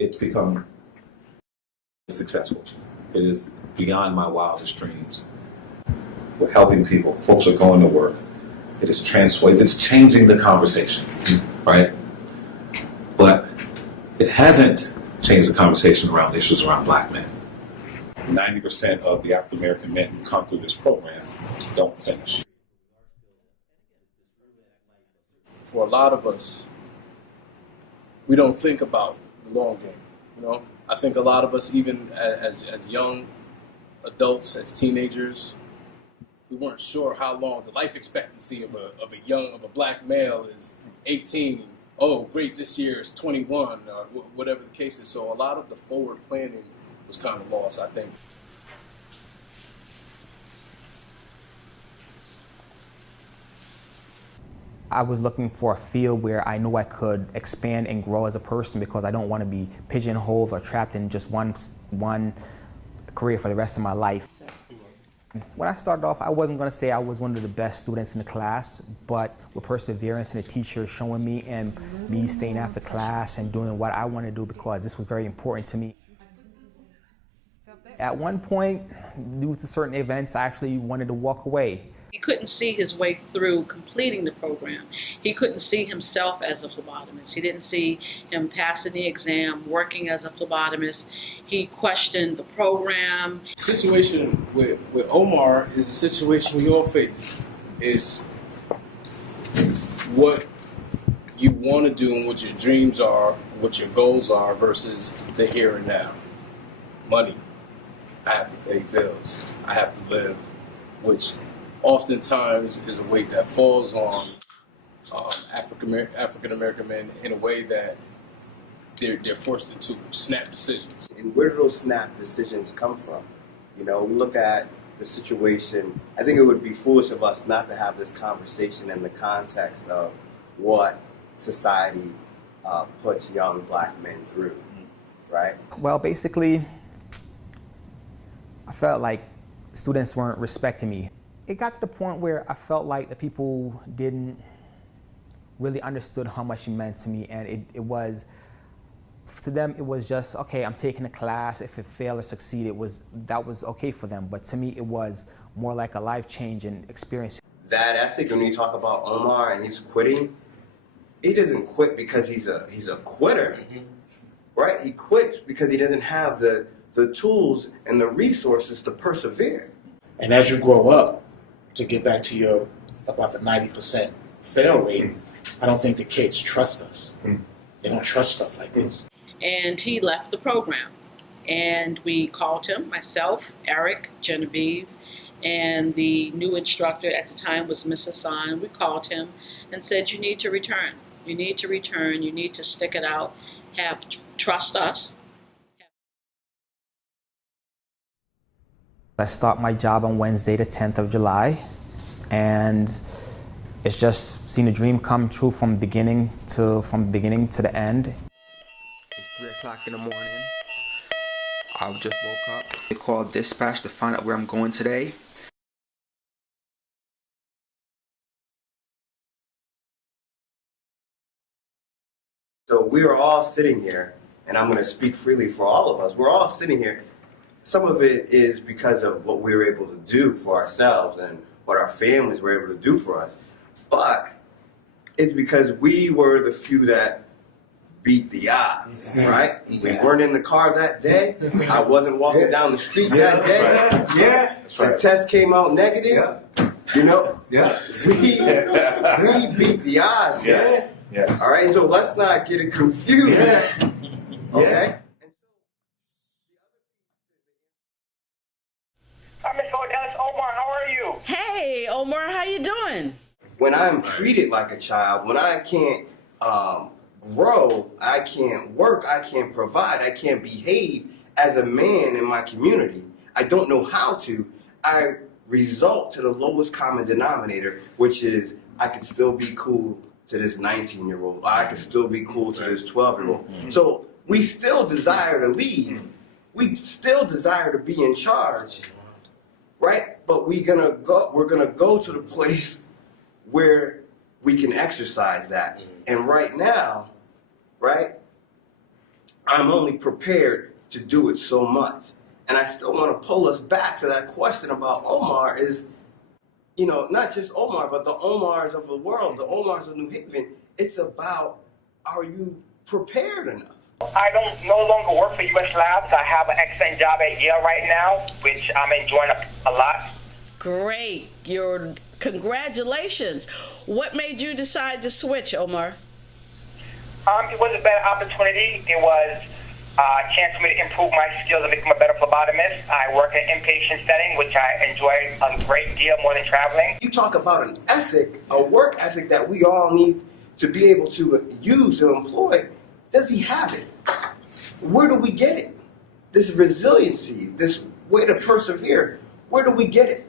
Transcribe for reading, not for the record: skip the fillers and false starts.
It's become successful. It is beyond my wildest dreams. We're helping people. Folks are going to work. It is translated. It's changing the conversation, right? But it hasn't changed the conversation around issues around black men. 90% of the African American men who come through this program don't finish. For a lot of us, we don't think about the long game. You know, I think a lot of us, even as young adults, as teenagers, we weren't sure how long the life expectancy of a black male is 18. Oh, great! This year is 21, or whatever the case is. So a lot of the forward planning was kind of lost, I think. I was looking for a field where I knew I could expand and grow as a person, because I don't want to be pigeonholed or trapped in just one career for the rest of my life. When I started off, I wasn't going to say I was one of the best students in the class, but with perseverance and the teacher showing me and me staying after class and doing what I wanted to do, because this was very important to me. At one point, due to certain events, I actually wanted to walk away. He couldn't see his way through completing the program. He couldn't see himself as a phlebotomist. He didn't see him passing the exam, working as a phlebotomist. He questioned the program. The situation with Omar is the situation we all face. Is what you want to do and what your dreams are, what your goals are, versus the here and now. Money. I have to pay bills. I have to live, which oftentimes is a weight that falls on African American men in a way that they're forced into snap decisions. And where do those snap decisions come from? You know, we look at the situation. I think it would be foolish of us not to have this conversation in the context of what society puts young black men through, right? Well, basically, I felt like students weren't respecting me. It got to the point where I felt like the people didn't really understood how much it meant to me, and it was, to them, it was just, okay, I'm taking a class. If it failed or succeeded, that was okay for them. But to me, it was more like a life-changing experience. That ethic, when you talk about Omar and he's quitting, he doesn't quit because he's a quitter, right? He quits because he doesn't have the tools and the resources to persevere. And as you grow up, to get back to your about the 90% fail rate, I don't think the kids trust us. They don't trust stuff like this. And he left the program. And we called him, myself, Eric, Genevieve, and the new instructor at the time was Miss Hassan. We called him and said, you need to return. You need to return. You need to stick it out. Trust us. I start my job on Wednesday, the 10th of July, and it's just seen a dream come true from beginning to the end. It's 3 o'clock in the morning. I just woke up. They called dispatch to find out where I'm going today. So we are all sitting here, and I'm going to speak freely for all of us. We're all sitting here. Some of it is because of what we were able to do for ourselves and what our families were able to do for us. But it's because we were the few that beat the odds, right? We weren't in the car that day. I wasn't walking down the street that day. The test came out negative. You know? We beat the odds. Yes. All right, so let's not get it confused. Okay? That's Omar. How are you? Hey, Omar, how you doing? When I'm treated like a child, when I can't grow, I can't work, I can't provide, I can't behave as a man in my community, I don't know how to, I result to the lowest common denominator, which is I can still be cool to this 19-year-old, I can still be cool to this 12-year-old. So we still desire to lead, we still desire to be in charge, right? But we're gonna go to the place where we can exercise that. And right now, right, I'm only prepared to do it so much. And I still want to pull us back to that question about Omar is, you know, not just Omar, but the Omars of the world, the Omars of New Haven. It's about, are you prepared enough? I don't no longer work for U.S. Labs. I have an excellent job at Yale right now, which I'm enjoying a lot. Great. Congratulations. What made you decide to switch, Omar? It was a better opportunity. It was a chance for me to improve my skills and become a better phlebotomist. I work in an inpatient setting, which I enjoy a great deal more than traveling. You talk about an ethic, a work ethic that we all need to be able to use and employ. Does he have it? Where do we get it? This resiliency, this way to persevere, where do we get it?